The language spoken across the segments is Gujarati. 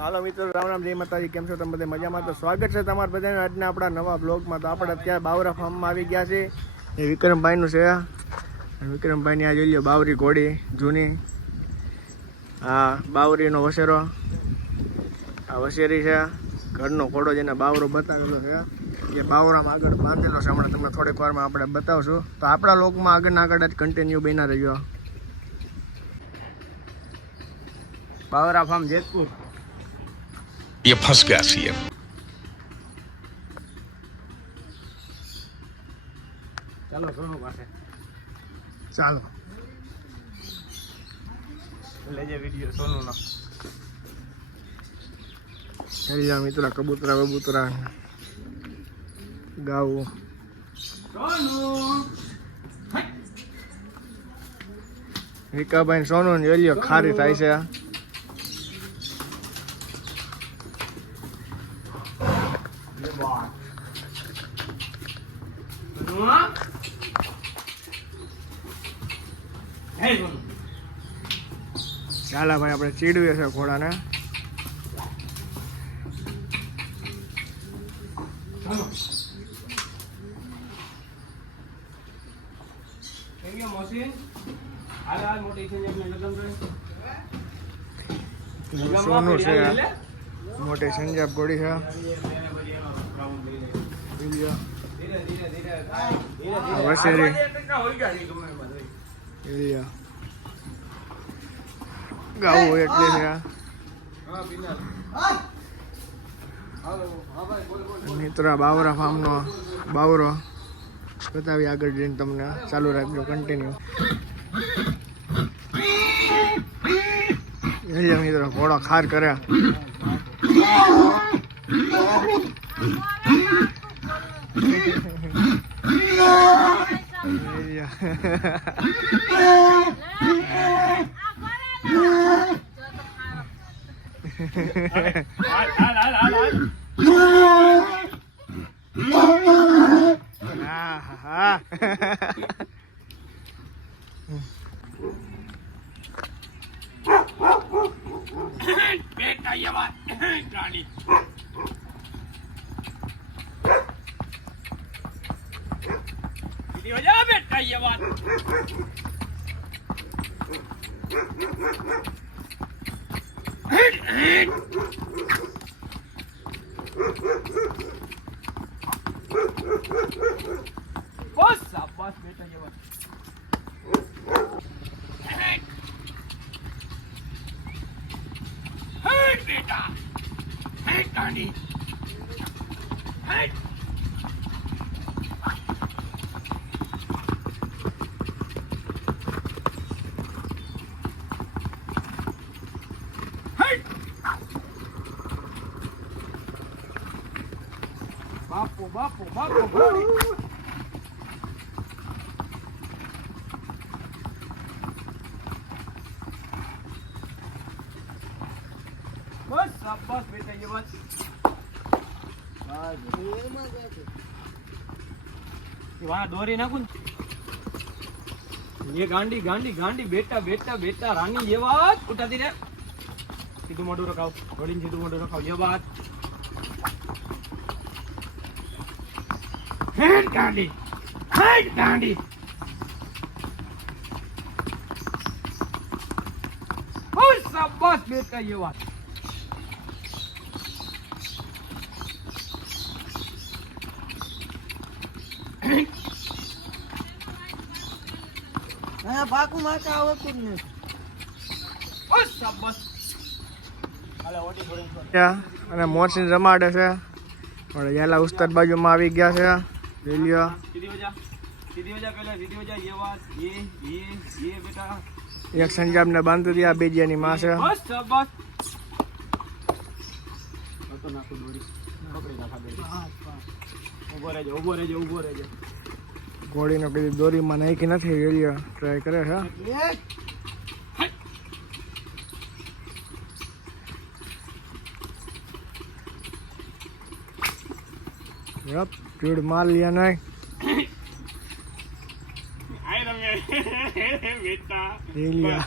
હાલો મિત્રો, રામ રામ, જય માતાજી. કેમ છો તમે બધા? મજામાં? તો સ્વાગત છે તમારા બધાને આજના આપણા નવા બ્લોગમાં. તો આપણે અત્યારે બાવરા ફાર્મમાં આવી ગયા છે. એ વિક્રમભાઈનું છે. વિક્રમભાઈની આ જોઈ લો બાવરી ઘોડી જૂની. હા, બાવરીનો વસેરો. આ વસેરી છે. ઘરનો ઘોડો જેને બાવરો બતાવેલો છે. એ બાવરામાં આગળ બાંધેલો છે. હમણાં તમને થોડીક વારમાં આપણે બતાવશું. તો આપણા લોકમાં આગળના આગળ જ કન્ટિન્યુ બના રહ્યો. બાવરા ફાર્મ જેતપુર. ये फंस गया सीएम। ચાલો સોનુ પાસે ચાલો લેજે વિડીયો સોનુનો. કરી જા મિત્રો, કબૂતરા બબૂતરા ગાવું. વિકાભાઈ સોનુ ને જોઈ લ્યો ખારી થાય છે. ચાલા ભાઈ, આપણે ચીડવીએ છે ઘોડાને. સોનું છે, મોટી સંજાબ ઘોડી છે. વસેરી ગાવું એટલે છે. મિત્ર બાવરા ફાર્મનો બાવરો બતાવી આગળ જઈને તમને. ચાલુ રાખજો કન્ટિન્યુ. મિત્રો ઘોડો ખાર કર્યા. बेटा ये बात गाड़ी हो जा बेटा ये बात बस शाबाश बेटा ये बात बेटा गाड़ी बापू बापू बापू घोड़ी बस शाबाश बेटा ये बात वहाँ डोरी ना कुछ ये गांडी गांडी गांडी बेटा बेटा बेटा रानी ये बात उठाती रे. सीधू मोटू रखाओ घोड़ी सीधू मोटू रखाओ. ये बात हेड गांडी बहुत शाबाश बेटा ये बात બાકુ માકા આવતું જ નથી. बहुत शाबाश અને મોરસી રમાડે છે. પણ યાલા ઉસ્તાદ બાજુમાં આવી ગયા છે. જોઈ લ્યો. सीधी हो जा पहले सीधी हो जा. ये बात ये बेटा એક સંજાબ ને બાંધી દે. આ બીજાની માં છે. बस शाबाश तो ना को डोरी पकड़ी ना खा दे. ऊभो રહેજો. ઘોડીનો કદી દોરીમાં નાખી નથી. જોઈ ટ્રાય કરે છે. યપ, ચૂડ માર લિયા નહીં. આઈ રમે બેટા જોઈ લ્યો.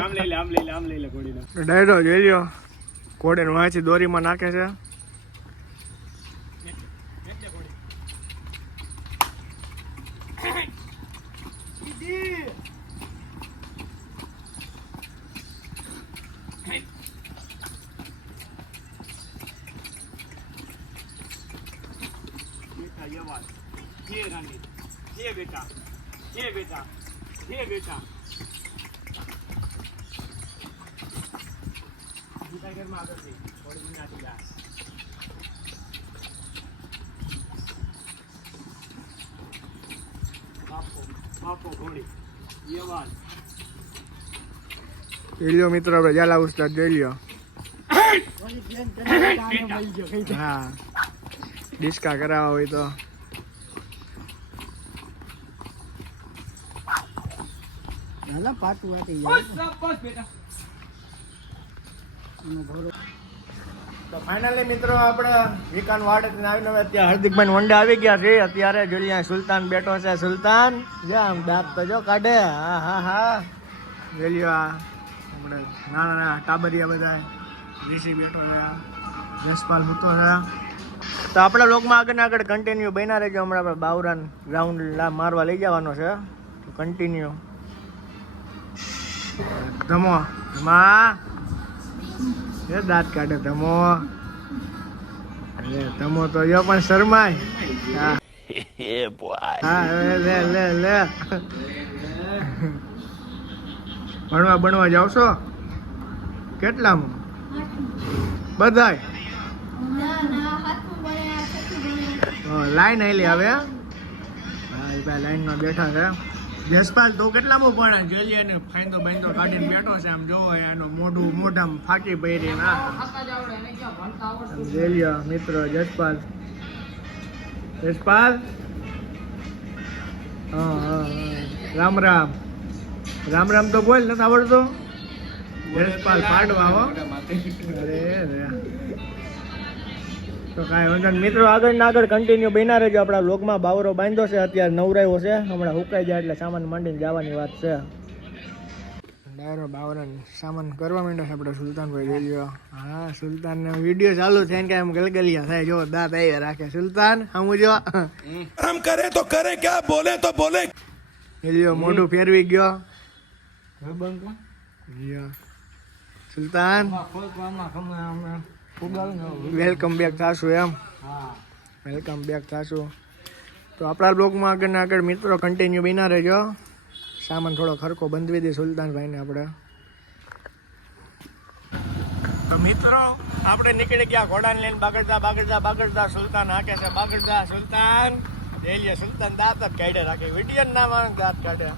આમ લઈ લે ઘોડીનો. ડાયરો જોઈ લ્યો. ઘોડેને વાંચી દોરીમાં નાખે છે. એટલે ઘોડી બેટા ये बात ये रानी ये बेटा ये बेटा ये बेटा टाइगर में आगे से थोड़ी भी नाची जा बापो बापो घोड़ी ये बात જોઈ લ્યો મિત્રો આપણે ઝાલા ઉસ્તાદ જોઈ લ્યો. ઓલી બેન તને કાને મળી ગયો કઈ હા ડિસ્કા કરાવવા હોય તો હાલા પાટું આટી बस बस बेटा એનો ઘોડો તો ફાઇનલી મિત્રો આપણે વિકાન વાડેથી આવીને હવે અત્યારે હાર્દિકભાઈ વંડે આવી ગયા છે. અત્યારે જોઈ અહીંયા સુલતાન બેઠો છે. સુલતાન આમ દાંત તો જો કાઢે. હા હા હા જોઈ લ્યો આ આપણે નાના નાના ટાબરિયા બધા ઋષિ બેઠો છે. જસપાલ મૂતો છે. તો આપણા લોકમાં આગળ ને આગળ કન્ટિન્યુ બન્યા રહેજો. હમણાં આપણે બાવરાન ગ્રાઉન્ડ મારવા લઈ જવાનો છે. તો કન્ટિન્યુ ધમો ધમા એ દાંત કાઢે ધમો. અરે ધમો તો યો પણ શરમાય. હા હા લે લે લે ભણવા જાવ છો કેટલામાં બધાય લાઈન આવેલી હવે. હા એ ભાઈ લાઈનમાં બેઠા છે. જસપાલ તો કેટલામાં ભણે જોઈ એને ફાઈંદો બાઈંદો કાઢીને બેઠો છે. આમ જોવો એનું મોઢામાં ફાંકી પહેરી ના જોઈ લ્યો મિત્રો જસપાલ. જસપાલ હા હા રામ રામ રામ રામ તો બોલ નથી આવડતો. જસપાલ પાડવા હો. અરે રે તો કાંઈ વાંધો નહીં મિત્રો આગળ ને આગળ કન્ટિન્યુ બન્યા રહેજો. આપણા લોકમાં બાવરો બાંધ્યો છે. અત્યારે નવરાયો છે. હમણાં હુકાઈ જાય એટલે સામાન માંડીને જવાની વાત છે. ડાયરો બાવરાને સામાન કરવા માંડ્યો છે આપણે સુલતાનભાઈ જોઈ લ્યો. હા સુલતાનને વિડીયો ચાલુ છે ને કે આમ ગલગલિયા થાય. જો દાંત આવ્યા રાખે સુલતાન આમ જો हम करे तो करे क्या बोले तो बोले લ્યો મોઢું ફેરવી ગયો. લ્યો સુલતાન વેલકમ બેક થાશું એમ. વેલકમ બેક થાશું. તો આપણા બ્લોગમાં આગળ ને આગળ મિત્રો કન્ટિન્યુ બન્યા રહેજો. સામાન થોડો ખરકો બંધવી દે સુલતાનભાઈને આપણે. તો મિત્રો આપણે નીકળી ગયા ઘોડાને લઈને બાગડતા સુલતાન હાકે છે. બાગડતા સુલતાન લે સુલતાન દાંત જ કાઢે રાખે. વિડીયો ના માણસ દાંત કાઢે.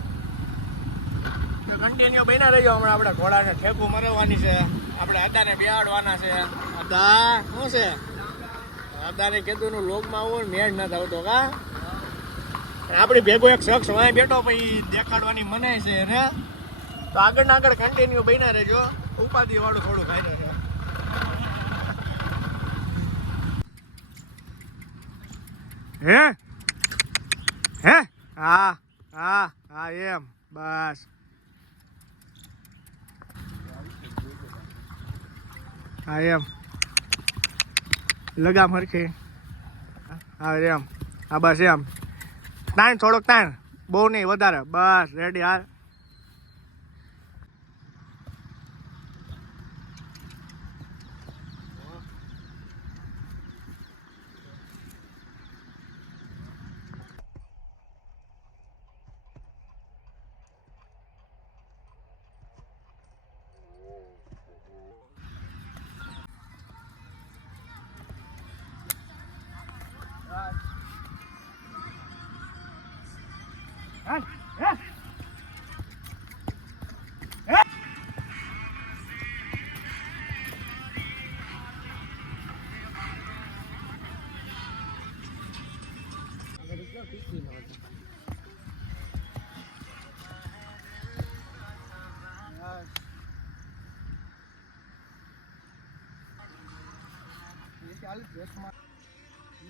તો કન્ટિન્યુ બન્યા રહેજો. હમણાં આપણે ઘોડાને ઠેકું મરવવાની છે. આપણે અદાને બેહાડવાના છે. અદા શું છે અદાને કીધું નું લોકમાં આવું મેળ નથી આવતો કા. આપણી ભેગો એક શખ્સ વાંય બેઠો પછી દેખાડવાની મનાય છે ને. તો આગળ ને આગળ કન્ટિન્યુ બન્યા રહેજો. ઉપાધિ વાળું થોડું ખાઈ છે. હે હે હા હા હા એમ બસ. હા એમ લગામ હરખી. હા એમ હા બસ એમ તાણ થોડોક તાણ બહુ નહીં વધારે બસ રેડી. હાલ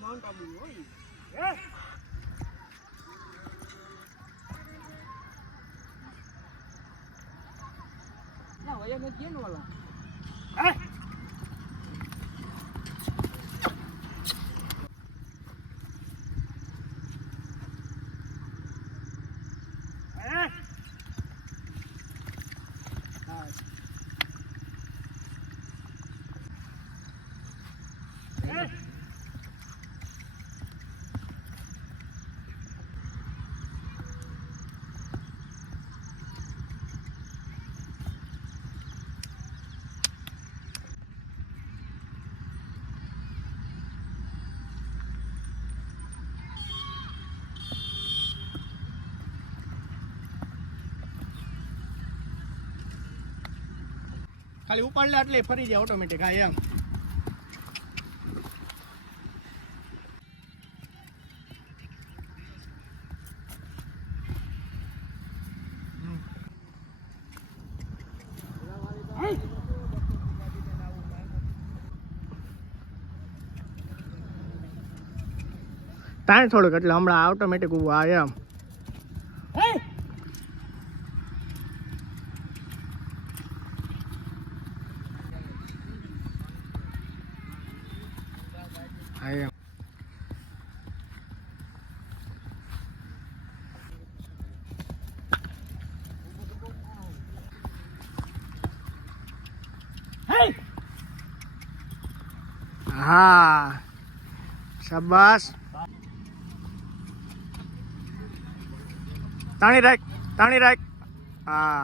માઉન્ટ આબુ હોય ના વયા નથી ને વાલા ખાલી ઉપાડ લે એટલે ફરી જાય ઓટોમેટિક. હા એમ. તાણ થોડુંક એટલે હમણાં ઓટોમેટિક ઉભું. હા એમ. હા એમ. હા શાબાશ. તાણી રાખ, તાણી રાખ. હા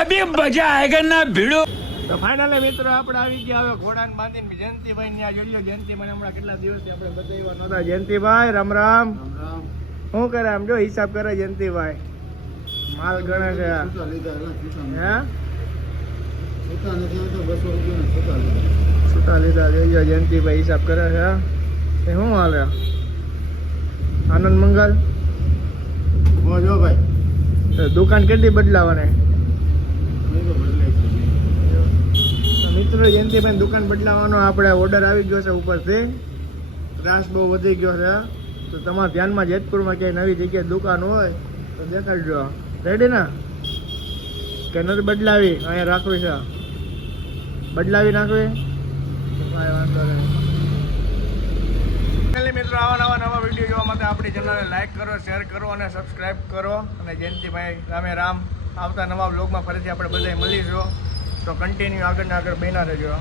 अभी मजा आएगा ना भिड़ो. તો ફાઇનલી મિત્રો આપણે આવી ગયા હવે ઘોડાને બાંધીને જયંતિભાઈ ને આ જોઈ લો. જયંતિભાઈ હમણાં કેટલા દિવસથી આપણે બતાવ્યા નહોતા. જયંતિભાઈ રામ રામ. શું કરે આમ જો હિસાબ કરે જયંતિભાઈ. માલ ગણે છે. હે છૂટા લીધા જોઈ લો. જયંતિભાઈ હિસાબ કરે છે. એ શું હાલે આનંદ મંગલ? જો ભાઈ તો દુકાન કેટલી બદલાવાની? મિત્રો જયંતિભાઈ દુકાન બદલાવાનો આપણે ઓર્ડર આવી ગયો છે ઉપરથી. ત્રાસ બહુ વધી ગયો છે. તો તમારા ધ્યાનમાં જેતપુરમાં ક્યાંય નવી જગ્યાએ દુકાન હોય તો દેખાડજો. રેડી ને? કે નથી બદલાવી? અહીંયા રાખવી છે. બદલાવી નાખવી? કાંઈ વાંધો નહીં. મિત્રો આવા નવા વિડીયો જોવા માટે આપણી ચેનલને લાઈક કરો, શેર કરો અને સબસ્ક્રાઈબ કરો. અને જયંતિભાઈ રામે રામ. આવતા નવા વ્લોગમાં ફરીથી આપણે બધાય મળીશું. તો કન્ટિન્યુ આગળ બન્યા રહેજો.